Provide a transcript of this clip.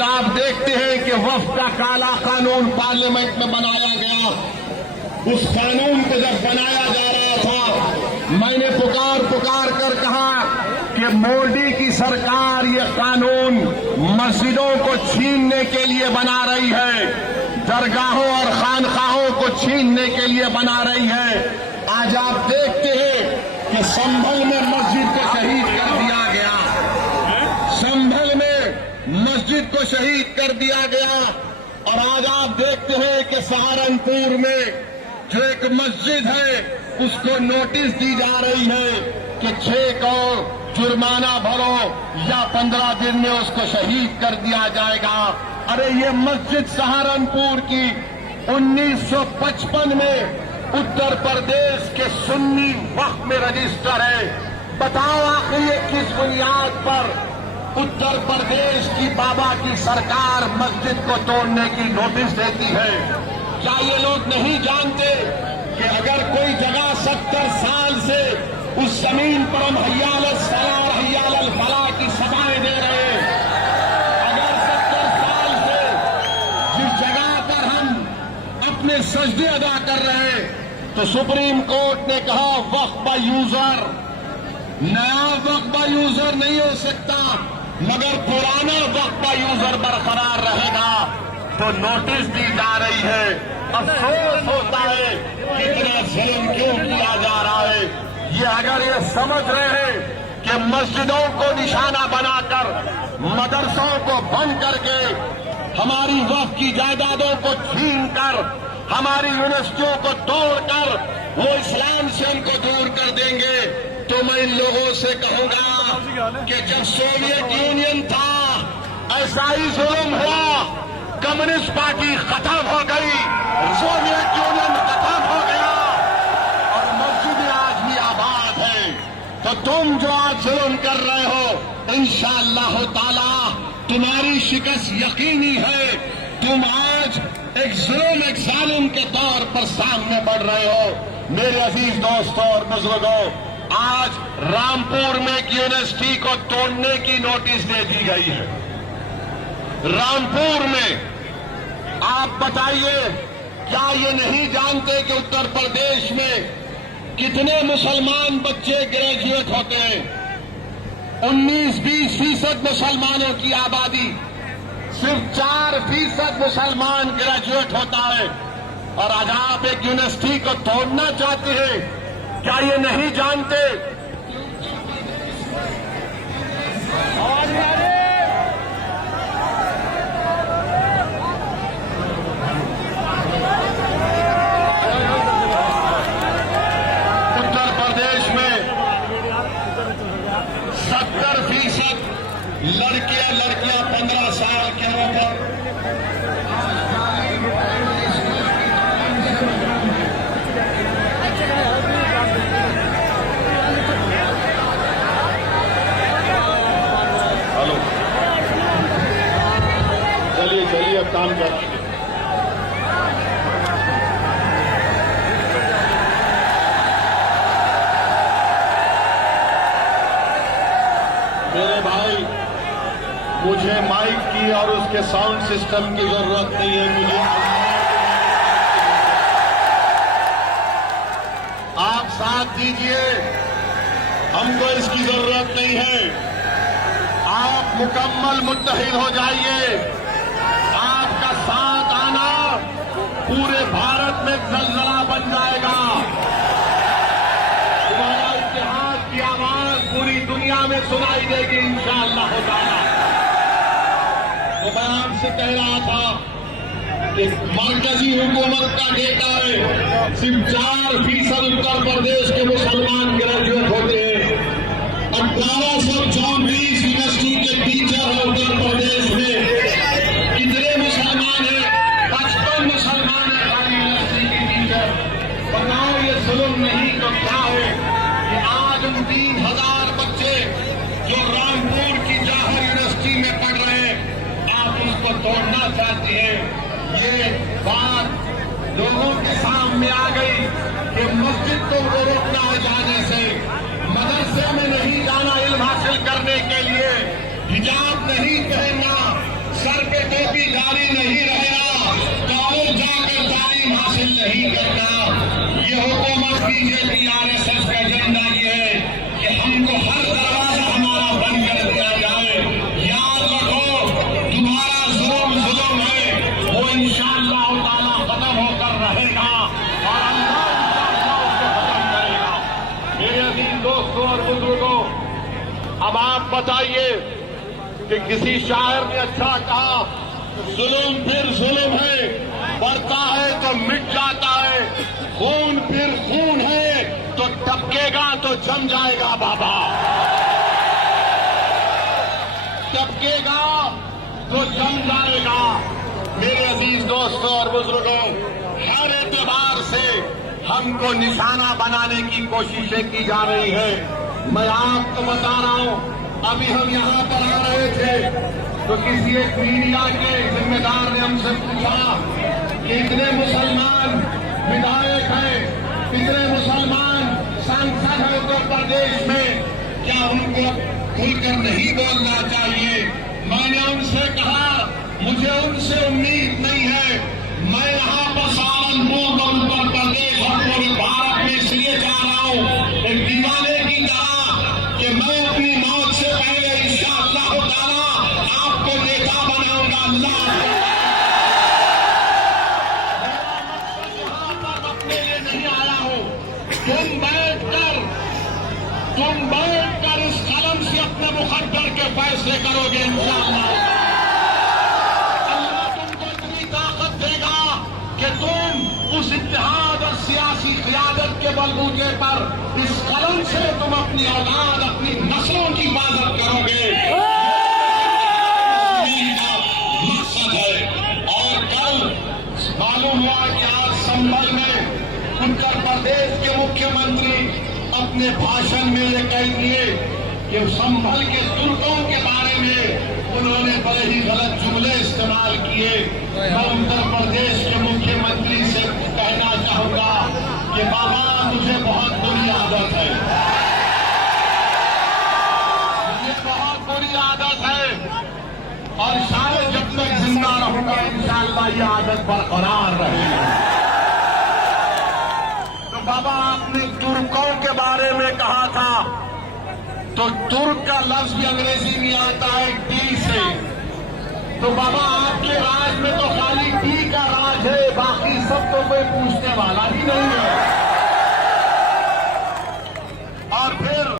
پھر آپ دیکھتے ہیں کہ وفد کا کالا قانون پارلیمنٹ میں بنایا گیا. اس قانون کو جب بنایا جا رہا تھا میں نے پکار کر کہا کہ مودی کی سرکار یہ قانون مسجدوں کو چھیننے کے لیے بنا رہی ہے, درگاہوں اور خانقاہوں کو چھیننے کے لیے بنا رہی ہے. آج آپ دیکھتے ہیں کہ سنبھل میں مسجد کو شہید کر دیا گیا, سنبھل میں مسجد کو شہید کر دیا گیا. اور آج آپ دیکھتے ہیں کہ سہارنپور میں جو ایک مسجد ہے اس کو نوٹس دی جا رہی ہے کہ 6 کو جرمانہ بھرو یا 15 دن میں اس کو شہید کر دیا جائے گا. ارے یہ مسجد سہارنپور کی 1955 میں اتر پردیش کے سنی وقف میں رجسٹر ہے. بتاؤ آخر یہ کس بنیاد پر اتر پردیش کی بابا کی سرکار مسجد کو توڑنے کی نوٹس دیتی ہے؟ کیا یہ لوگ نہیں جانتے کہ اگر کوئی جگہ 70 سال سے اس زمین پر ہم حیال الصلاح حیال الفلاح کی سزائیں دے رہے ہیں, اگر 70 سال سے جس جگہ پر ہم اپنے سجدے ادا کر رہے ہیں, تو سپریم کورٹ نے کہا وقف یوزر, نیا وقف یوزر نہیں ہو سکتا مگر پرانا وقف یوزر برقرار رہے گا. تو نوٹس دی جا رہی ہے. افسوس ہوتا ہے کتنا ظلم کیوں کیا جا رہا ہے. یہ اگر یہ سمجھ رہے ہیں کہ مسجدوں کو نشانہ بنا کر, مدرسوں کو بند کر کے, ہماری وقف کی جائیدادوں کو چھین کر, ہماری یونیورسٹیوں کو توڑ کر وہ اسلام سے ان کو دور کر دیں گے, تو میں ان لوگوں سے کہوں گا کہ جب سوویت یونین تھا ایسا ہی ظلم ہوا, کمیونسٹ پارٹی ختم ہو گئی, سوویت یونین ختم ہو گیا اور مسجدیں آج بھی آباد ہیں. تو تم جو آج ظلم کر رہے ہو انشاءاللہ تعالی تمہاری شکست یقینی ہے. تم آج ایک ظالم کے طور پر سامنے بڑھ رہے ہو. میرے عزیز دوستوں اور بزرگوں, آج رامپور میں ایک یونیورسٹی کو توڑنے کی نوٹس دے دی گئی ہے. رامپور میں آپ بتائیے, کیا یہ نہیں جانتے کہ اتر پردیش میں کتنے مسلمان بچے گریجویٹ ہوتے ہیں؟ 19-20% مسلمانوں کی آبادی, صرف 4% مسلمان گریجویٹ ہوتا ہے. اور آج آپ ایک یونیورسٹی کو توڑنا چاہتے ہیں. کیا یہ نہیں جانتے اتر پردیش میں 70% لڑکیاں 15 سال کے اوپر چلیے اب کام کر. میرے بھائی, مجھے مائک کی اور اس کے ساؤنڈ سسٹم کی ضرورت نہیں ہے. مجھے آپ ساتھ دیجئے, ہم کو اس کی ضرورت نہیں ہے. آپ مکمل متحد ہو جائیے. آپ کا ساتھ آنا پورے بھارت میں زلزلہ بن جائے گا. تمہارا اتحاد کی آواز پوری دنیا میں سنائی دے گی انشاءاللہ تعالی. تو میں آپ سے کہہ رہا تھا کہ مرکزی حکومت کا ڈیٹا ہے صرف 4% اتر پردیش کے مسلمان گریجویٹ ہوتے ہیں. 1834 یونیورسٹی کے ٹیچر ہیں اتر پردیش میں. کتنے مسلمان ہیں؟ 55 مسلمان ہیں ہماری یونیورسٹی کے ٹیچر. بتاؤ یہ ظلم نہیں تو کیا ہے کہ آج ان 3000 بچے جو رامپور کی جواہر یونیورسٹی میں پڑھ رہے ہیں, آپ اس کو توڑنا چاہتے ہیں. یہ بات لوگوں کے سامنے آ گئی کہ مسجد کو روکنا ہے جانے سے, مدرسے میں نہیں جانا علم حاصل کرنے کے لیے, حجاب نہیں پہننا, سر پہ حقیقت کا یہ حکومت بی جے پی RSS کا ایجنڈا یہ ہے کہ ہم کو ہر دروازہ ہمارا بند کر دیا جائے. یاد رکھو تمہارا ظلم ہے وہ انشاءاللہ تعالیٰ ختم ہو کر رہے گا اور اللہ انشاءاللہ اسے ختم کرے گا. میرے عزیز دوستوں اور بزرگوں، اب آپ بتائیے کہ کسی شاعر نے اچھا کہا، ظلم پھر ظلم ہے، بڑھتا ہے تو مٹ جاتا ہے، خون پھر خون ہے تو ٹپکے گا تو جم جائے گا بابا، ٹپکے گا تو جم جائے گا. میرے عزیز دوستوں اور بزرگوں، ہر اعتبار سے ہم کو نشانہ بنانے کی کوششیں کی جا رہی ہے. میں آپ کو بتا رہا ہوں، ابھی ہم یہاں پر آ رہے تھے تو کسی ایک میڈیا کے ذمہ دار نے ہم سے پوچھا کہ اتنے مسلمان ودھایک ہیں، اتنے مسلمان سانسد ہیں اتر پردیش میں، کیا ان کو کھل کر نہیں بولنا چاہیے؟ میں نے ان سے کہا مجھے ان سے امید نہیں ہے. میں یہاں پر سہارنپور اور اتر پردیش اور پورے بھارت میں اس لیے جا رہا ہوں ایک دیوانے کی طرح کہ میں اپنی موت سے پہلے انشاءاللہ تعالیٰ آپ کو نیتا بناؤں گا. اللہ یہاں پر اپنے لیے نہیں آیا ہوں. تم بیٹھ کر اس قلم سے اپنے مقدر کے فیصلے کرو گے انشاءاللہ. اللہ تم کو اتنی طاقت دے گا کہ تم اس اتحاد اور سیاسی قیادت کے بلبوتے پر اس قلم سے تم اپنی اولاد، اپنی نسلوں کی حفاظت کرو گے. مقصد ہے. اور کل معلوم ہوا کہ آج سنبھل میں اتر پردیش کے مکھیہ منتری اپنے بھاشن میں یہ کہہ دیے کہ سنبھل کے ترکوں کے بارے میں انہوں نے بڑے ہی غلط جملے استعمال کیے. میں اتر پردیش کے مکھیہ منتری سے کہنا چاہوں گا کہ بابا مجھے بہت بری عادت ہے، مجھے بہت بری عادت ہے اور شاید جب تک زندہ رہوں گا انشاءاللہ یہ عادت برقرار رہے گی. تو بابا آپ نے ترکوں کے بارے میں کہا تھا تو ترک کا لفظ بھی انگریزی میں آتا ہے ٹی سے. تو بابا آپ کے راج میں تو خالی ٹی کا راج ہے، باقی سب تو کوئی پوچھنے والا ہی نہیں ہے.